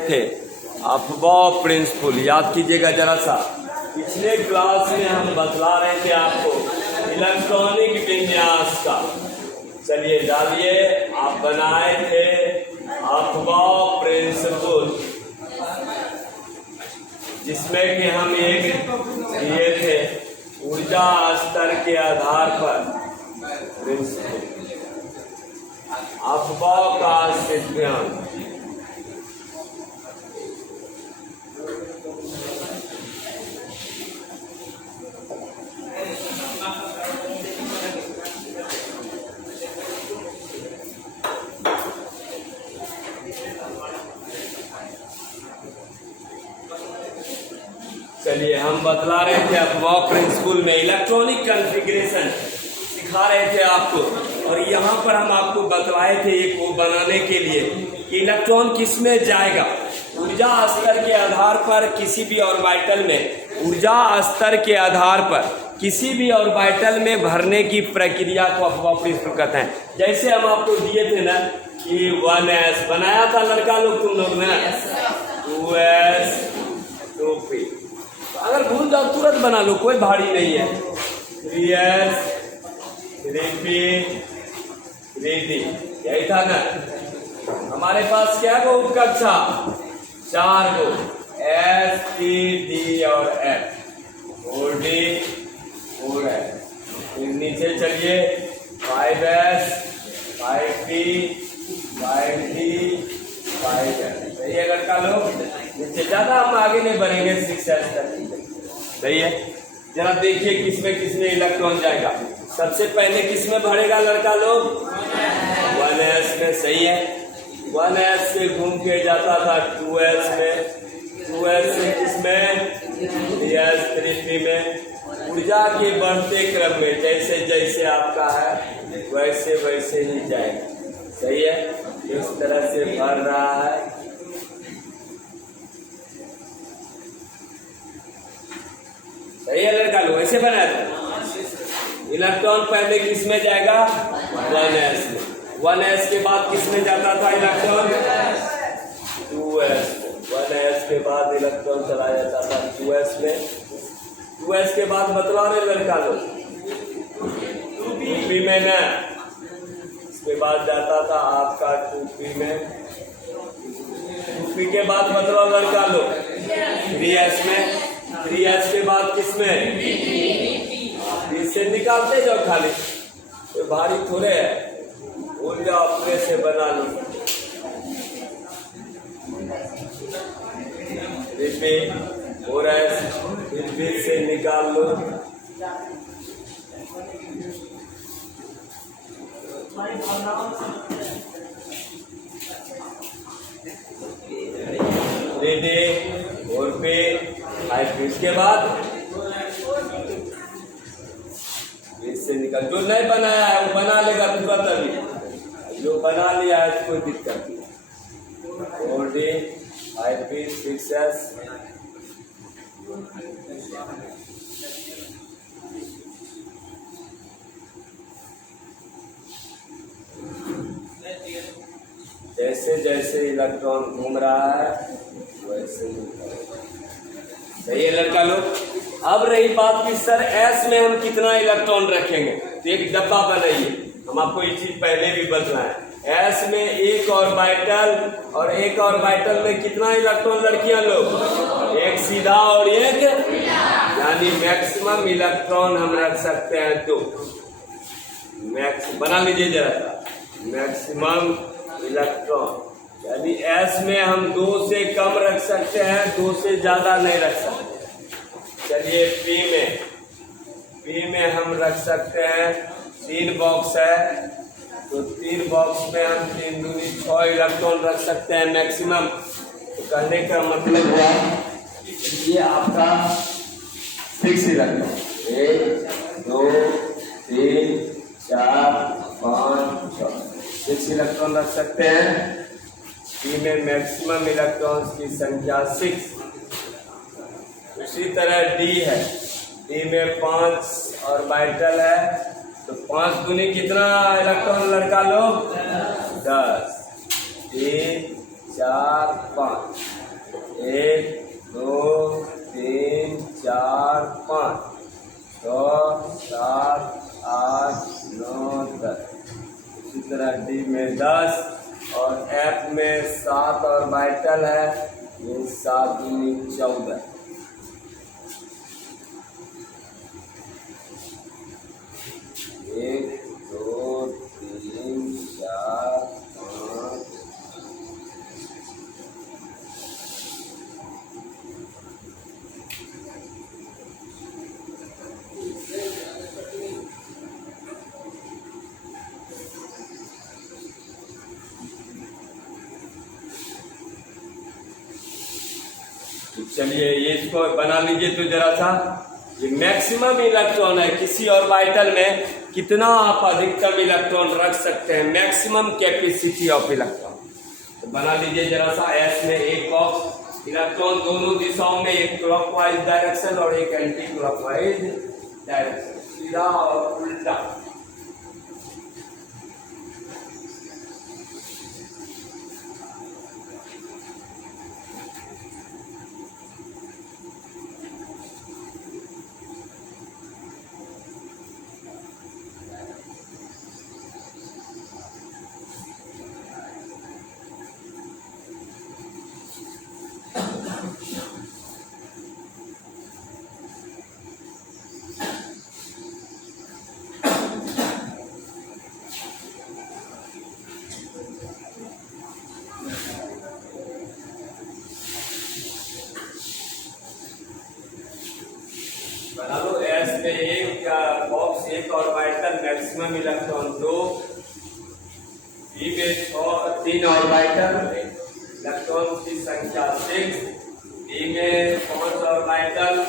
थे अफवाह प्रिंसिपल, याद कीजिएगा जरा सा। पिछले क्लास में हम बतला रहे थे आपको इलेक्ट्रॉनिक विन्यास का। चलिए डालिए, आप बनाए थे अफवाह प्रिंसिपल, जिसमें कि हम एक दिए थे ऊर्जा स्तर के आधार पर प्रिंसिपल, अफवाह का सिद्धांत। चलिए हम बतला रहे थे अफवाह प्रिंसिपल में इलेक्ट्रॉनिक कॉन्फ़िगरेशन सिखा रहे थे आपको, और यहाँ पर हम आपको बतलाए थे एक को बनाने के लिए कि इलेक्ट्रॉन किस में जाएगा। ऊर्जा स्तर के आधार पर किसी भी ऑर्बिटल में, ऊर्जा स्तर के आधार पर किसी भी ऑर्बिटल में भरने की प्रक्रिया को अफवाह प्रिंसिपल कहते हैं। जैसे हम आपको दिए थे ना कि 1s बनाया था लड़का लोग, तुम लोग ने 2s 2p, अगर भूल जाओ तुरंत बना लो, कोई भारी नहीं है। 3s 3p 3d, यही था ना। हमारे पास क्या गो कक्षा, 4 गो, s p d और f, 4d 4s। फिर नीचे चलिए 5s 5p 5d 5s। सही है लड़का लोग, नीचे ज्यादा हम आगे नहीं बढ़ेंगे 6s तक। सही है, जरा देखिए किसमें किसमें इलेक्ट्रॉन जाएगा। सबसे पहले किसमें भरेगा लड़का लोग, 1s में। सही है, 1s से घूम के जाता था 2s में, 2s से किसमें 3s 3p में। ऊर्जा के बढ़ते क्रम में जैसे जैसे आपका है वैसे वैसे ही जाएगा। सही है, इस तरह से भर रहा है। सही है लड़का लोग, ऐसे बनाया था। इलेक्ट्रॉन पहले किस में जाएगा, 1s में। 1s के बाद किस में जाता था इलेक्ट्रॉन, 2s में। 1s के बाद इलेक्ट्रॉन चला जाता था 2s में। 2s के बाद बतला रहे लड़का लोग 2p में ना, इसके बाद जाता था आपका 2p में। 2p के बाद बतला लड़का लोग 3s में। 3s के बाद किसमें, इससे निकालते जाओ खाली, तो भारी थोड़े है, ऊर्जा अपने से बना लो। 3p 4s, फिर भी से निकाल लो। और पे 5, इसके बाद इससे निकल। जो नहीं बनाया है वो बना लेगा तुरंत, अभी जो बना लिया है कोई दिक्कत नहीं। 4d 5p 6s। जैसे जैसे इलेक्ट्रॉन घूम रहा है वैसे ही। सही है लड़का लोग। अब रही बात कि सर s में हम कितना इलेक्ट्रॉन रखेंगे, तो एक डब्बा बनाइए। हम आपको ये चीज पहले भी बतलाए, s में एक ऑर्बिटल, और एक ऑर्बिटल में कितना इलेक्ट्रॉन लड़कियां लोग, एक सीधा और एक, यानी मैक्सिमम इलेक्ट्रॉन हम रख सकते हैं 2। मैक्स बना लीजिए जरा सा, मैक्सिमम इलेक्ट्रॉन, यानी s में हम 2 से कम रख सकते हैं, 2 से ज्यादा नहीं रख सकते। चलिए p में हम रख सकते हैं 3 बॉक्स है, तो 3 बॉक्स में हम 3 दूनी 6 इलेक्ट्रॉन रख सकते हैं मैक्सिमम। तो कहने का मतलब है ये आपका 6 इलेक्ट्रॉन, 1 2 3 4 5 6 6 इलेक्ट्रॉन रख सकते हैं। p में मैक्सिमम इलेक्ट्रॉन्स की संख्या 6। उसी तरह d है, d में 5 ऑर्बिटल है, तो 5 दूनी कितना इलेक्ट्रॉन लड़का लोग, 10 3 4 5, 1 2 3 4 5, 6 7 8 9 10। इसी तरह डी में 10 और एफ में 7 ऑर्बिटल है, ये 7 दूनी 14। एक दो तीन चार पाँच चलिए ये इसको बना लीजिए। तो जरा सा ये मैक्सिमम इलेक्ट्रॉन है, किसी ऑर्बिटल में कितना आप अधिकतम इलेक्ट्रॉन रख सकते हैं, मैक्सिमम कैपेसिटी ऑफ इलेक्ट्रॉन। तो बना लीजिए जरा सा। एस में एक बॉक्स, इलेक्ट्रॉन दोनों दिशाओं में, एक क्लॉकवाइज डायरेक्शन और एक एंटी क्लॉकवाइज डायरेक्शन, सीधा और उल्टा। बना लो। एस में एक बॉक्स, एक ऑर्बिटल, मैक्सिमम इलेक्ट्रॉन 2। बी में 3 ऑर्बिटल, इलेक्ट्रॉन की संख्या 6। डी में 5 ऑर्बिटल,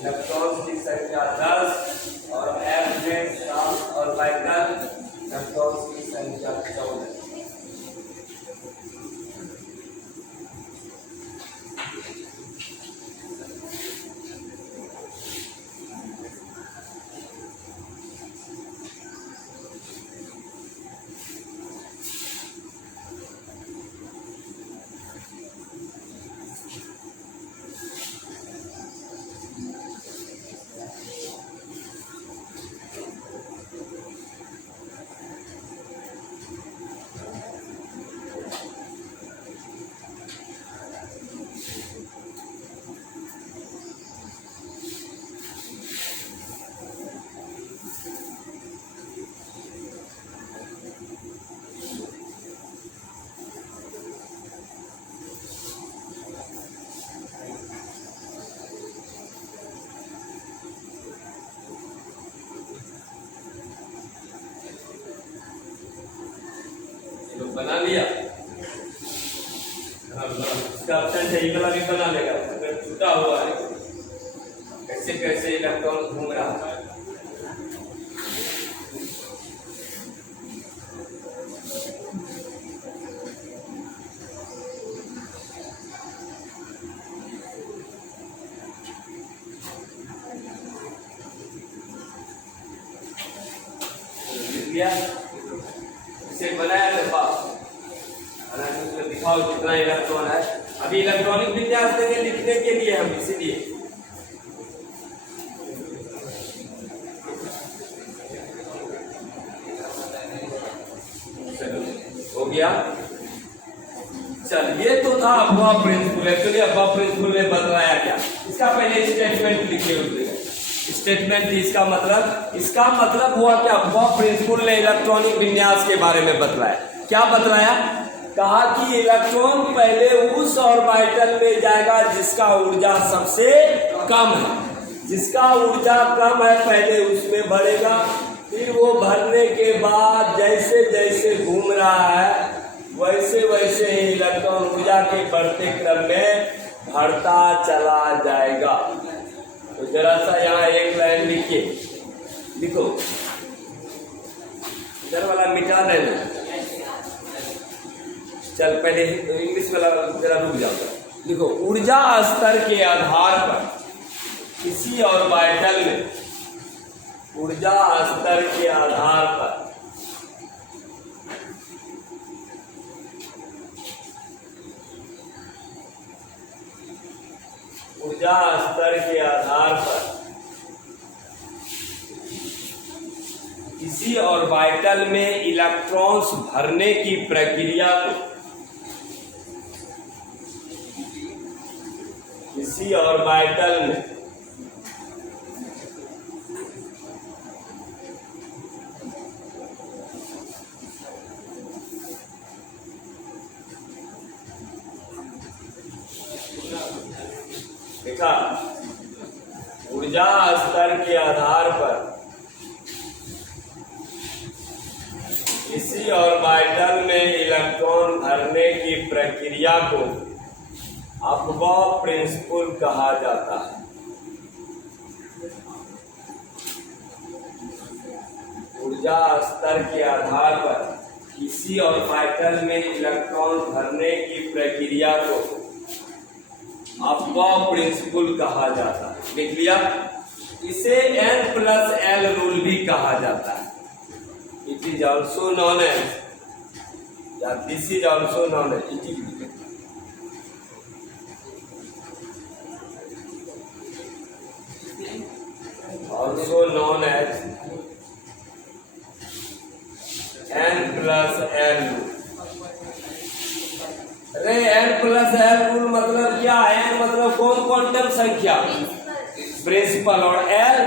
इलेक्ट्रॉन की संख्या 10 और एफ में 7 ऑर्बिटल, इलेक्ट्रॉन की संख्या 14। बना लिया। इसका ऑप्शन है, ये वाला भी बना लेगा। अगर छूटा हुआ है, कैसे कैसे इलेक्ट्रॉन घूम रहा है। इसे बनाया दिखाओ कितना इलेक्ट्रॉन है। अभी इलेक्ट्रॉनिक विन्यास देंगे लिखने के लिए हम, इसीलिए हो गया। चल ये तो था अफवाह प्रिंसिपल। एक्चुअली अफवाह प्रिंसिपल में बतलाया क्या, इसका पहले स्टेटमेंट लिखे हुए। स्टेटमेंट इसका मतलब हुआ क्या, अफवाह प्रिंसिपल ने इलेक्ट्रॉनिक विन्यास के बारे में बतलाया। क्या बतलाया, कहा कि इलेक्ट्रॉन पहले उस ऑर्बिटल में जाएगा जिसका ऊर्जा सबसे कम है। जिसका ऊर्जा कम है पहले उसमें बढ़ेगा, फिर वो भरने के बाद जैसे जैसे घूम रहा है वैसे वैसे ही इलेक्ट्रॉन ऊर्जा के बढ़ते क्रम में बढ़ता चला जाएगा। तो जरा सा यहाँ एक लाइन लिखिए, लिखो, इधर वाला मिटा देना। चल पहले इंग्लिश वाला जरा रुक जाओ। देखो, ऊर्जा स्तर के आधार पर किसी ऑर्बिटल में ऊर्जा स्तर के आधार पर ऊर्जा स्तर के आधार पर किसी ऑर्बिटल में इलेक्ट्रॉन्स भरने की प्रक्रिया को किसी ऑर्बिटल में देखा, ऊर्जा स्तर के आधार पर किसी ऑर्बिटल में इलेक्ट्रॉन भरने की प्रक्रिया को अफबाउ प्रिंसिपल कहा जाता है। ऊर्जा स्तर के आधार पर किसी ऑर्बिटल में इलेक्ट्रॉन भरने की प्रक्रिया को अफबाउ प्रिंसिपल कहा जाता है। देख लिया, इसे N+L रूल भी कहा जाता है। It is also known as, या this is also known as, it is also known as N+L rule. अरे N+L रूल मतलब क्या है? N मतलब कौन क्वांटम संख्या? प्रिंसिपल, और L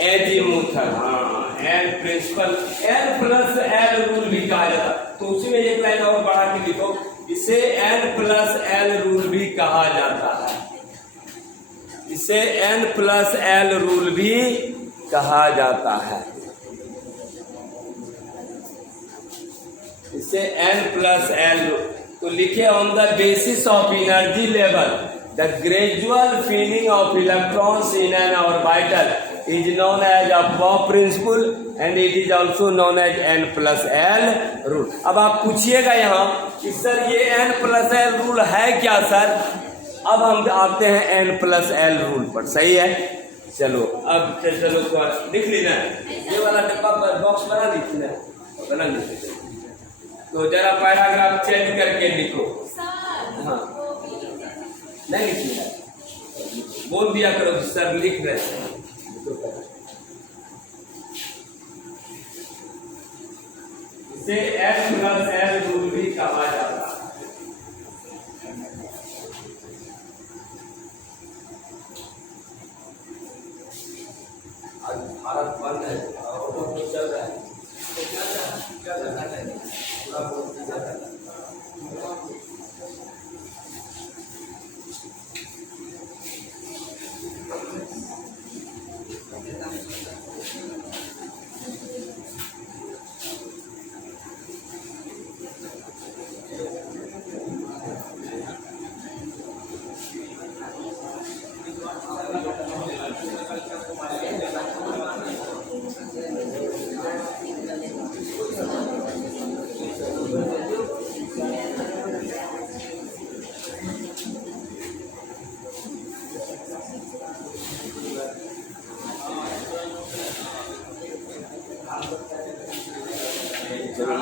एजीमुथल। हाँ, N प्रिंसिपल, N+L रूल भी कहा जाता है। तो उसी में एक लाइन और बढ़ा के लिखो, इसे N+L रूल भी कहा जाता है। इसे N+L रूल भी कहा जाता है। इसे N+L रूल तो लिखे, on the basis of energy level the gradual filling of electrons in an orbital is known as Aufbau principle and it is also known as N+L rule. अब आप पूछिएगा यहाँ कि सर ये N+L रूल है क्या सर? अब हम आते हैं N+L रूल पर, सही है? चलो अब चलो लिख लेना, ये वाला डब्बा पर बॉक्स बना लीजिए ना, बना लीजिए। तो जरा पैराग्राफ चेंज करके लिखो। हाँ, नहीं लिखिए, बोल दिया करो सर लिख रहे हैं। इसे N+L रूल भी कहा जाता है। आज भारत बंद है और चल रहा है, क्या करना है? पूरा बहुत ज्यादा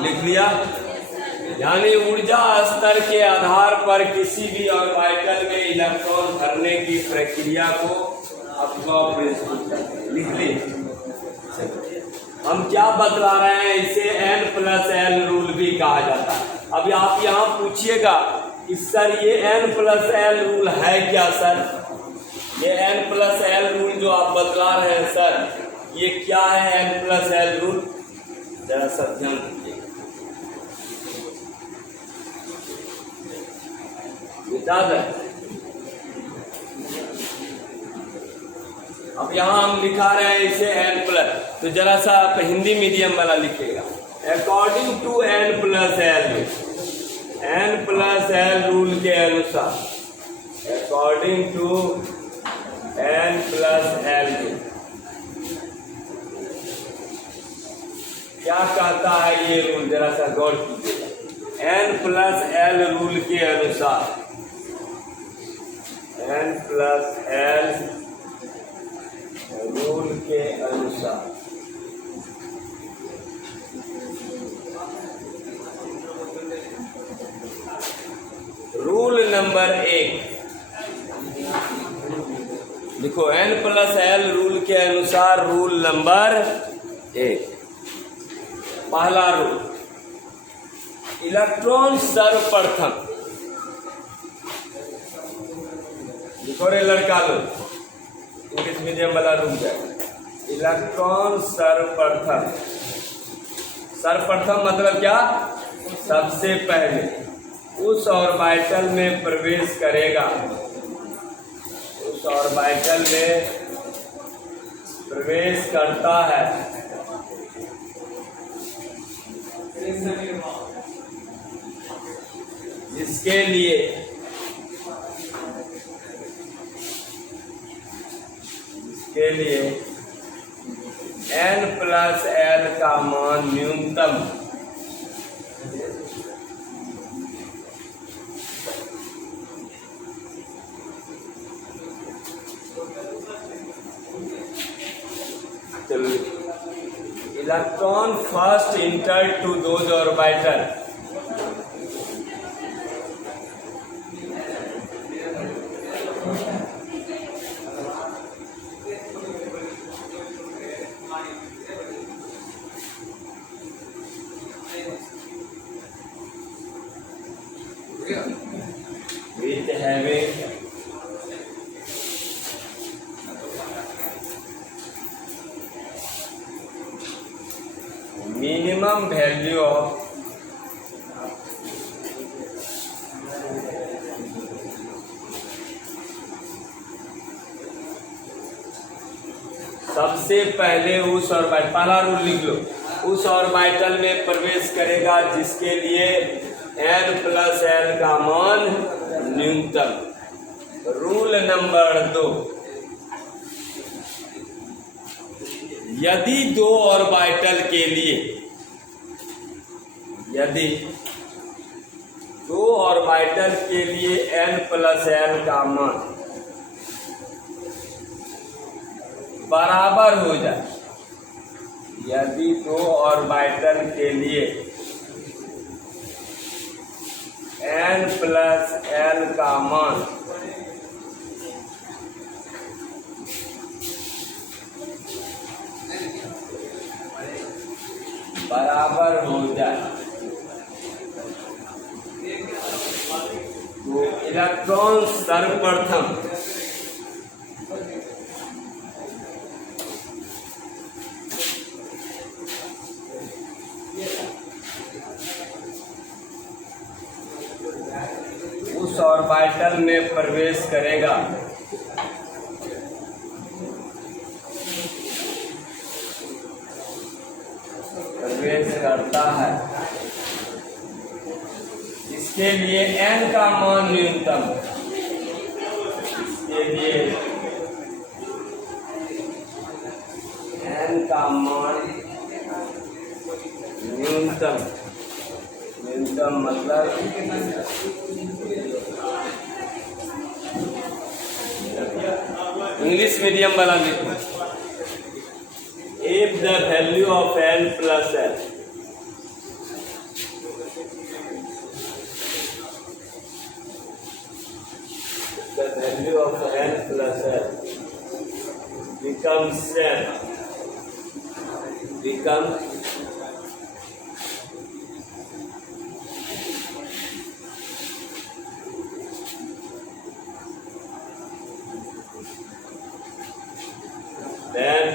लिख लिया। यानी ऊर्जा स्तर के आधार पर किसी भी ऑर्बिटल में इलेक्ट्रॉन भरने की प्रक्रिया को अफबाउ प्रिंसिपल लिख ली। हम क्या बतला रहे हैं? इसे N+L रूल भी कहा जाता है। अभी आप यहाँ पूछिएगा कि सर ये N+L रूल है क्या सर? ये N+L रूल जो आप बतला रहे हैं सर, ये क्या है N+L रूल? जरा सब ध्यान दीजिए। अब यहाँ हम लिखा रहे हैं इसे N+, तो जरा सा आप हिंदी मीडियम वाला लिखेगा। अकॉर्डिंग टू N+L रूल के अनुसार, अकॉर्डिंग टू N+L क्या कहता है ये रूल? जरा सा गौर कीजिएगा। N+L रूल के अनुसार, N+L रूल के अनुसार रूल नंबर 1, देखो N+L रूल के अनुसार रूल नंबर 1, पहला रूल, इलेक्ट्रॉन सर्वप्रथम, देखो रे लड़का लोग, इंग्लिश मीडियम वाला रूल है, इलेक्ट्रॉन सर्वप्रथम, सर्वप्रथम मतलब क्या, सबसे पहले उस ऑर्बिटल में प्रवेश करेगा, उस ऑर्बिटल में प्रवेश करता है, जिसके लिए N+L का मान न्यूनतम electron first enter to those orbital, with having minimum value of सबसे पहले उस ऑर्बिटल, पहला रूल लिख लो, उस ऑर्बिटल में प्रवेश करेगा जिसके लिए N+L का मान न्यूनतम। रूल नंबर 2, यदि दो ऑर्बिटल के लिए, यदि दो ऑर्बिटल के लिए N+L का मान बराबर हो जाए, यदि दो ऑर्बिटल के लिए N+L का मान बराबर हो जाए तो इलेक्ट्रॉन सर्वप्रथम उस ऑर्बिटल में प्रवेश करेगा, प्रवेश करता है, इसके लिए N का मान न्यूनतम, इसके लिए N का मान न्यूनतम, न्यूनतम मतलब इंग्लिश मीडियम वाला लिखो, if the value of N+L the value of N+L becomes then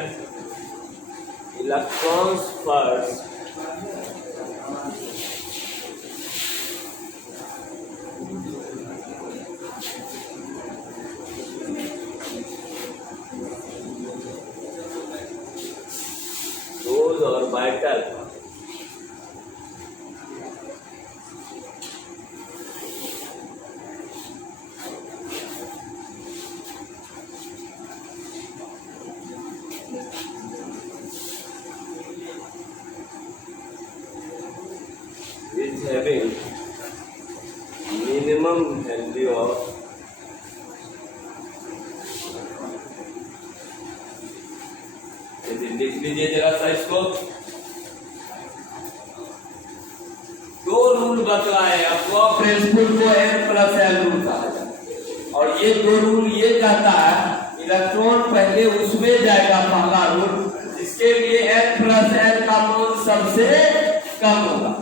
electrons first those orbital is having minimum value of लिख लीजिए जरा सा इसको, दो रूल बतलाए, अपॉफ प्रिंसिपल को N+L रूल कहा जाता है, और ये दो रूल ये कहता है इलेक्ट्रॉन पहले उसमें जाएगा, पहला रूल, जिसके लिए n प्लस l का मान सबसे कम होगा,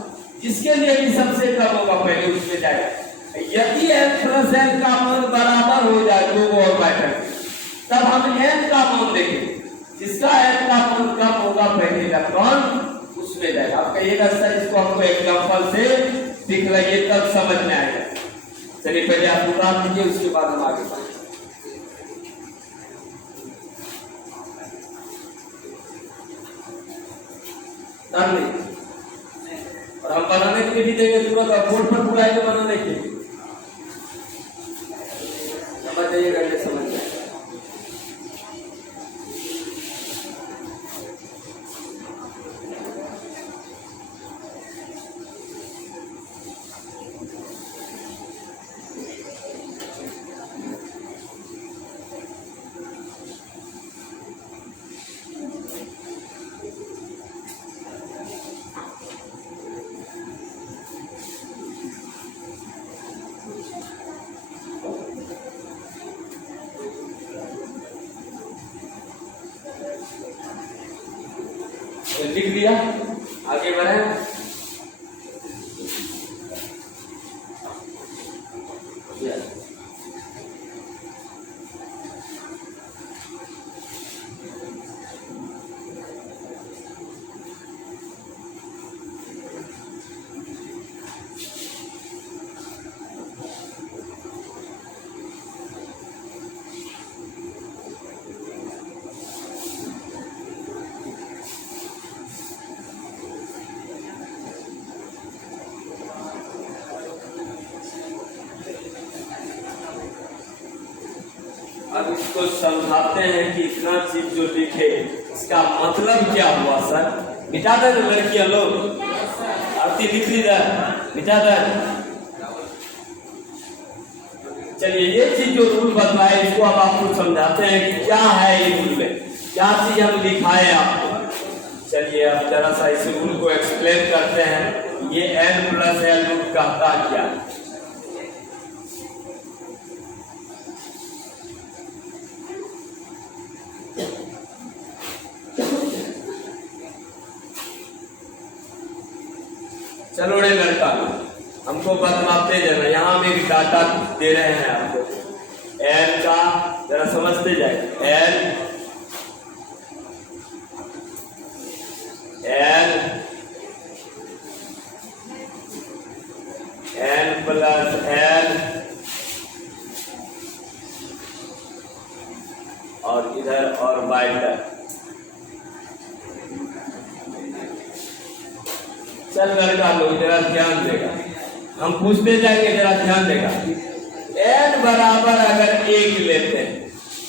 जिसके लिए भी सबसे कम होगा पहले उसमें जाएगा। यदि n प्लस l का मान बराबर हो जाए दो ऑर्बिटल, तब हम n का मान देखेंगे, जिसका n का मान कम होगा पहले इलेक्ट्रॉन उसमें जाएगा। आप कहिएगा सर इसको हमको एग्जांपल से दिखलाइए तब समझ में आएगा। चलिए पहले आप उदाहरण दीजिए, उसके बाद हम आगे बढ़ेंगे। और हम बनाने के लिए भी देंगे तुरंत, बोर्ड पर पूरा है बनाने के लिए, समझ जाइएगा, ये समझ जाइए। लिख दिया, आगे बढ़े। अब इसको समझाते हैं कि इतना चीज जो लिखे इसका मतलब क्या हुआ सर। मिटा दे लड़कियां लोग, आरती लिख ली जाए, मिटा दे। चलिए ये चीज जो रूल बताए इसको अब आपको समझाते हैं कि क्या है ये रूल में, क्या चीज हम लिखाए आपको। चलिए अब जरा सा इस रूल को एक्सप्लेन करते हैं। ये n प्लस l रूल कहता क्या है। चलो रे लड़का, हमको बतलाते जाना, यहाँ में एक डाटा दे रहे हैं आपको n का, जरा समझते जाए। n प्लस l और इधर ऑर्बिटल। चल लड़का लोग जरा ध्यान देगा, हम पूछते जाएंगे, जरा ध्यान देगा। n बराबर अगर 1 लेते हैं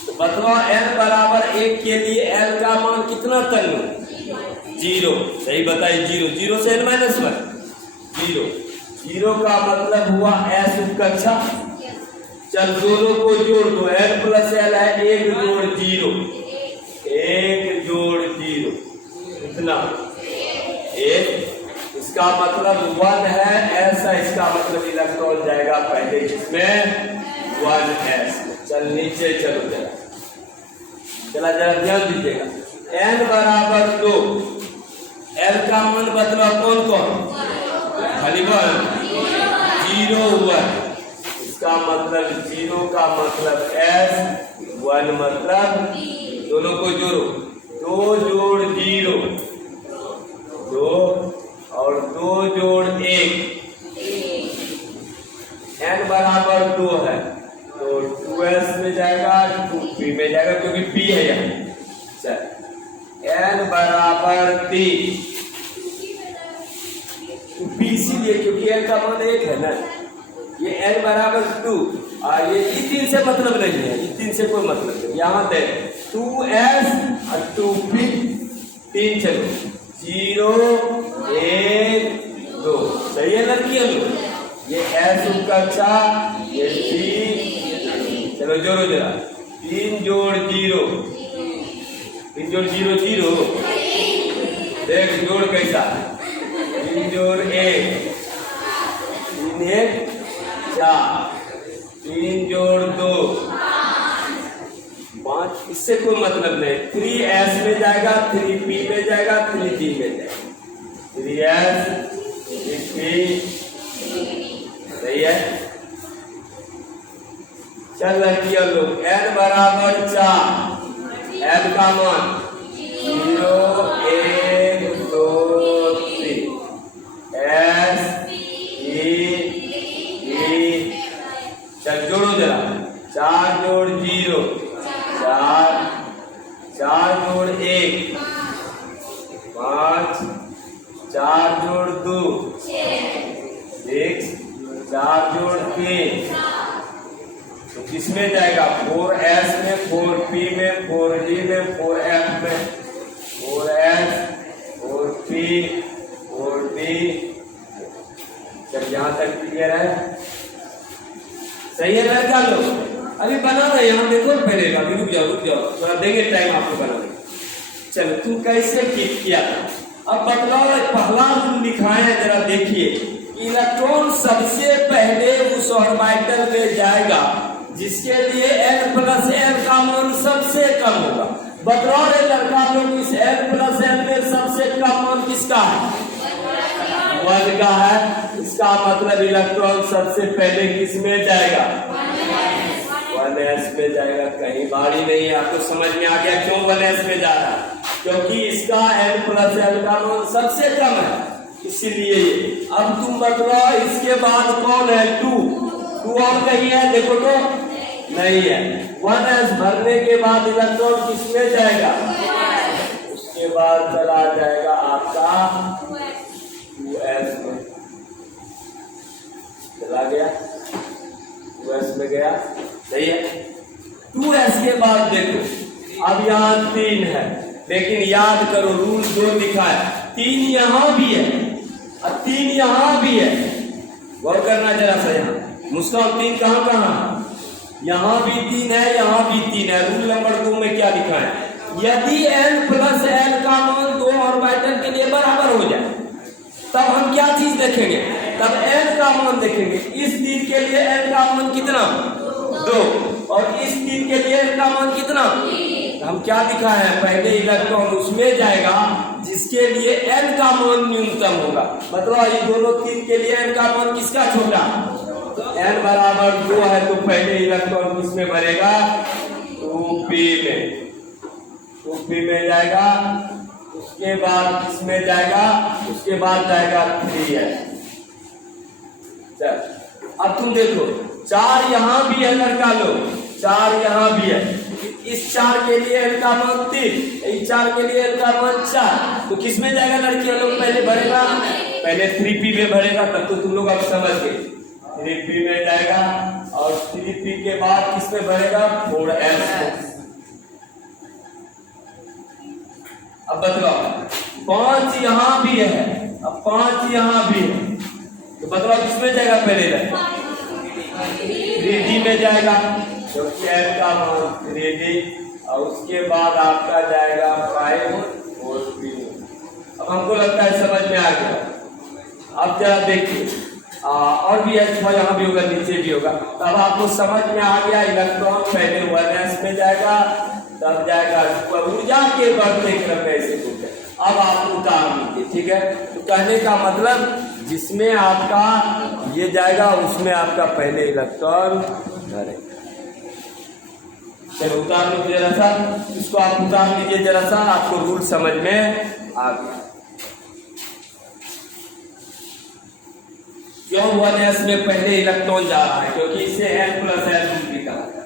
तो बताओ n बराबर 1 के लिए l का मान कितना तक 0, सही बताइए। 0 से n माइनस 1, 0 का मतलब हुआ s उपकक्षा। चल दोनों को जोड़ दो, n प्लस l है 1 जोड़ 0, 1 जोड़ 0 कितना 1, इसका मतलब 1 है, ऐसा इसका मतलब इलेक्ट्रॉन जाएगा पहले जिसमें 1s। चल नीचे चलो जरा ध्यान दीजिएगा। n बराबर 2, l का मान बतला कौन खाली 1, 0 1, इसका मतलब 0 का मतलब s, 1 मतलब दोनों को जोड़ो, 2 जोड़ 0 2 और 2 जोड़ 1, n बराबर 2 है तो 2s में जाएगा, 2p में जाएगा क्योंकि p है यहाँ। चल n बराबर 3, p इसीलिए क्योंकि n का मान 1 है ना। ये n बराबर 2 और ये 3 से मतलब नहीं है, 3 से कोई मतलब नहीं। यहाँ दे 2s और 2p, 3 चलो 0 1 2, सही है लड़कियां लोग। ये s उपकक्षा, ये 3, चलो जोड़ो जरा, 3 जोड़ 0, 3 जोड़ 0 0, देख जोड़ कैसा, 3 जोड़ 1, 3 1 4, 3 जोड़ 2 5, इससे कोई मतलब नहीं। 3s में जाएगा, 3p में जाएगा, 3d में जाएगा। 3s 3p, सही है। चल लड़कियों लोग, n बराबर 4, n का मान 0 1 2 3, s e चल जोड़ो जरा। 4 जोड़ 0 4, 4 जोड़ 1 5, 4 जोड़ 2 6, 4 जोड़ 3, तो किसमें जाएगा? 4s में, 4p में, 4d में, 4f में, 4s 4p 4d। जब यहाँ तक क्लियर है, सही है लड़का लोग? अभी बना रहे यहाँ देखो पहले, अभी रुक जाओ थोड़ा देंगे टाइम आपको बनाने। चलो तू कैसे किया था, अब बतलाओ। पहला रूल लिखाए हैं, जरा देखिए। इलेक्ट्रॉन सबसे पहले उस ऑर्बिटल में जाएगा जिसके लिए n प्लस n का मान सबसे कम होगा। बतलाओ रे लड़का लोग, इस n प्लस n में सबसे कम मान किसका है? 1 का है। इसका मतलब इलेक्ट्रॉन सबसे पहले किस में जाएगा? 1s में जाएगा। कहीं बारी नहीं है, आपको समझ में आ गया क्यों 1s में जा रहा है? क्योंकि इसका n प्लस n का मान सबसे कम है, इसीलिए। अब तुम बतलाओ इसके बाद कौन है? 2 और कहीं है? देखो तो नहीं है। 1s भरने के बाद इलेक्ट्रॉन किसमें जाएगा? उसके बाद चला जाएगा आपका 2s में, चला गया 2s में गया, सही है। 2s के बाद देखो, अब यहाँ 3 है, लेकिन याद करो रूल जो लिखा है, 3 यहाँ भी है और 3 यहाँ भी है। गौर करना जरा सा। यहाँ मुस्कान 3 कहाँ कहाँ? यहाँ भी 3 है, यहाँ भी 3 है। रूल नंबर 2 में क्या लिखा है? यदि n प्लस n का मान 2 ऑर्बिटल के लिए बराबर हो जाए, तब हम क्या चीज देखेंगे? तब n का मान देखेंगे। इस 3 के लिए n का मान कितना? 2, और इस 3 के लिए n का मान कितना? हम क्या दिखा है? पहले इलेक्ट्रॉन उसमें जाएगा जिसके लिए n का मान न्यूनतम होगा। मतलब ये दोनों 3 के लिए n का मान किसका छोटा? तो n बराबर 2 है, तो पहले इलेक्ट्रॉन किसमें भरेगा? 2p में, 2p में जाएगा। उसके बाद किसमें जाएगा? उसके बाद जाएगा 3s। चल अब तुम देखो, 4 यहाँ भी है लड़का लोग, 4 यहाँ भी है। इस 4 के लिए n का मान 3, इस 4 के लिए n का मान 4, तो किसमें जाएगा लड़कियों लोग? पहले भरेगा, पहले 3p में भरेगा। तब तो तुम लोग अब समझ गए, 3p में जाएगा और 3p के बाद किसमें भरेगा? 4s में। अब बतलाओ, 5 यहाँ भी है, अब 5 यहाँ भी है, तो बतलाओ किसमें जाएगा? पहले 3d में जाएगा, क्योंकि n का मान 3d, और उसके बाद आपका जाएगा 5 4p। अब हमको लगता है समझ में आ गया। अब जरा देखिए, और भी है, यहाँ भी होगा, नीचे भी होगा। तब आपको समझ में आ गया इलेक्ट्रॉन पहले 1s में जाएगा, तब जाएगा ऊर्जा के बढ़ते क्रम में ऐसे होते। अब आप उतार लीजिए, ठीक है। तो कहने का मतलब जिसमें आपका ये जाएगा उसमें आपका पहले इलेक्ट्रॉन धरेगा। चलो उतार लीजिए जरा सा, इसको आप उतार लीजिए जरा सा, आपको रूल समझ में आ गया। क्यों 1s में पहले इलेक्ट्रॉन जा रहा है? क्योंकि इसे n प्लस n रूल भी कहा जाता है।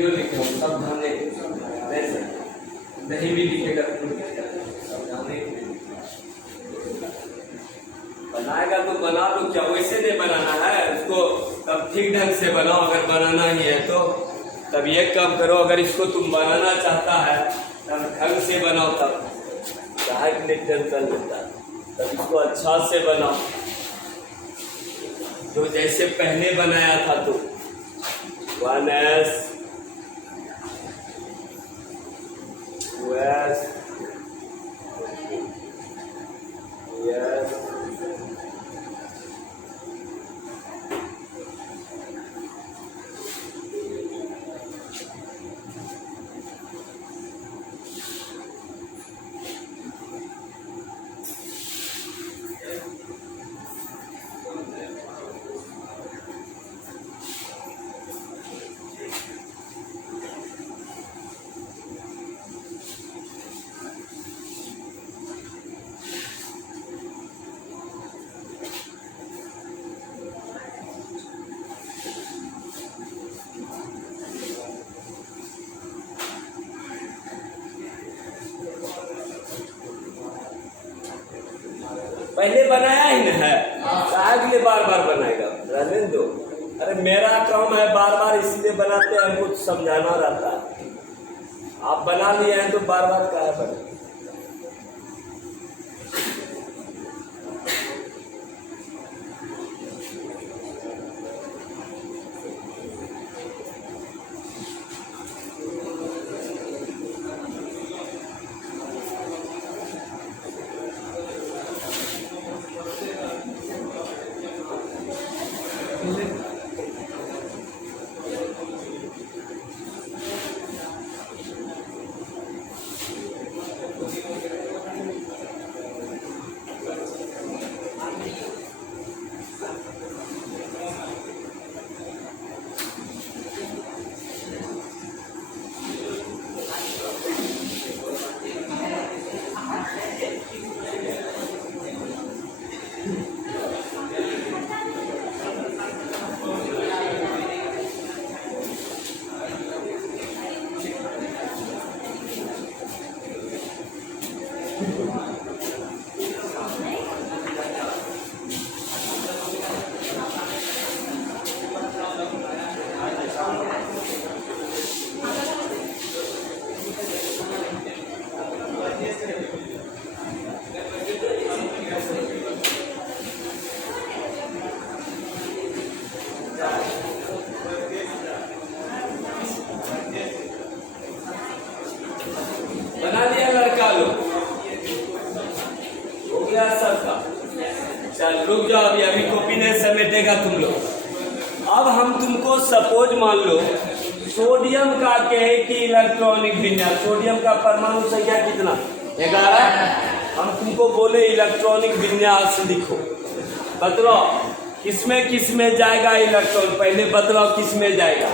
यो लिखो सावधानी वैसे नहीं भी लिखेगा सावधानी बनाएगा तो बना लो, क्या वैसे नहीं बनाना है उसको, तब ठीक ढंग से बनाओ। अगर बनाना ही है तो तब ये काम करो, अगर इसको तुम बनाना चाहता है तब ढंग से बनाओ, तब चाहे के लिए टेंशन लेता है, तब इसको अच्छा से बनाओ तो जैसे पहले बनाया था। तो 1s 2s yes पहले बनाया ही न है, अगले बार बार बनाएगा, रहने दो। अरे मेरा काम है बार बार इसलिए बनाते हैं, कुछ समझाना रहता है। आप बना लिए हैं तो बार बार क्या बने। बना लिया लड़का लोग, हो गया सबका। चल रुक जाओ, अभी कॉपी नहीं समेटेगा तुम लोग। अब हम तुमको सपोज मान लो सोडियम का कहे कि इलेक्ट्रॉनिक विन्यास, सोडियम का परमाणु संख्या कितना 11। हम तुमको बोले इलेक्ट्रॉनिक विन्यास लिखो, बतलाओ किसमें जाएगा इलेक्ट्रॉन, पहले बतलाओ किसमें जाएगा।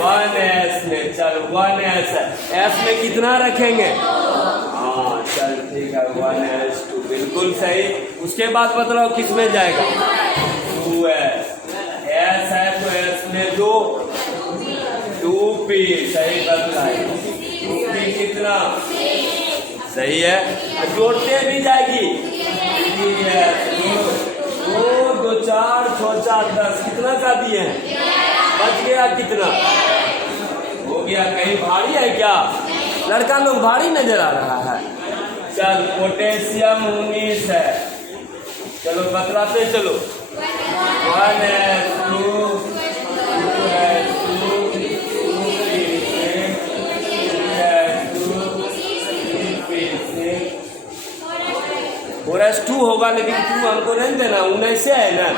1s में, चल 1s s में कितना रखेंगे, हाँ चल ठीक है 1s2 बिल्कुल सही। उसके बाद बतलाओ किस में जाएगा 2s, s है तो s में 2p सही बतलाए। 2p कितना सही है, जोड़ते भी जाएगी 2 2 4 6 4 10 कितना का दिए हैं, बच गया कितना हो गया। कहीं भारी है क्या, लड़का लोग भारी नजर आ रहा है। चल पोटेशियम 19 है, चलो बतलाते चलो 1s2 2s2 4s2 होगा, लेकिन 2 हमको नहीं देना, 19 है ना।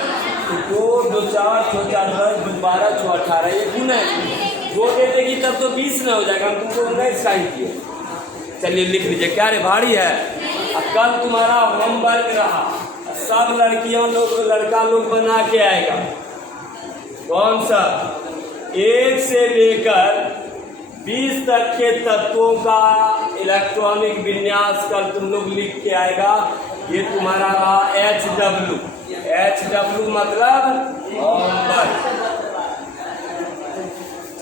2 2 4 6 4 10 12 6 18 ये गुण है, दो दे देगी तब तो 20 न हो जाएगा, हम तुमको 19 का ही दिए। चलिए लिख लीजिए, क्या रे भारी है। अब कल तुम्हारा होमवर्क रहा, सब लड़कियों लोग लड़का लोग बना के आएगा, कौन सा 1 से लेकर 20 तक के तत्वों का इलेक्ट्रॉनिक विन्यास कल तुम लोग लिख के आएगा। ये तुम्हारा रहा HW, HW मतलब होमवर्क।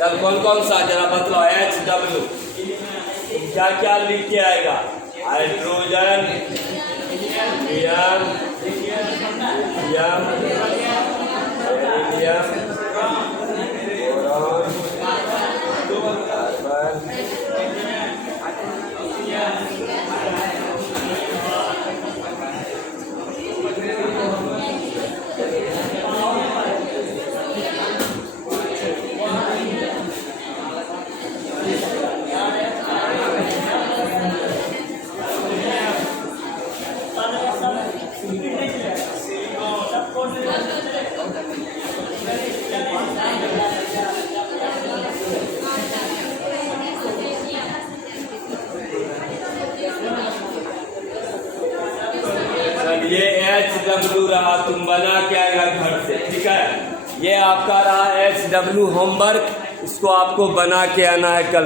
चल कौन कौन सा जरा बतलाओ। HW क्या क्या लिख के आएगा? हाइड्रोजन, हीलियम, बोरॉन, कार्बन, ये HW रहा, तुम बना के आएगा घर से, ठीक है। ये आपका रहा HW होमवर्क, इसको आपको बना के आना है कल।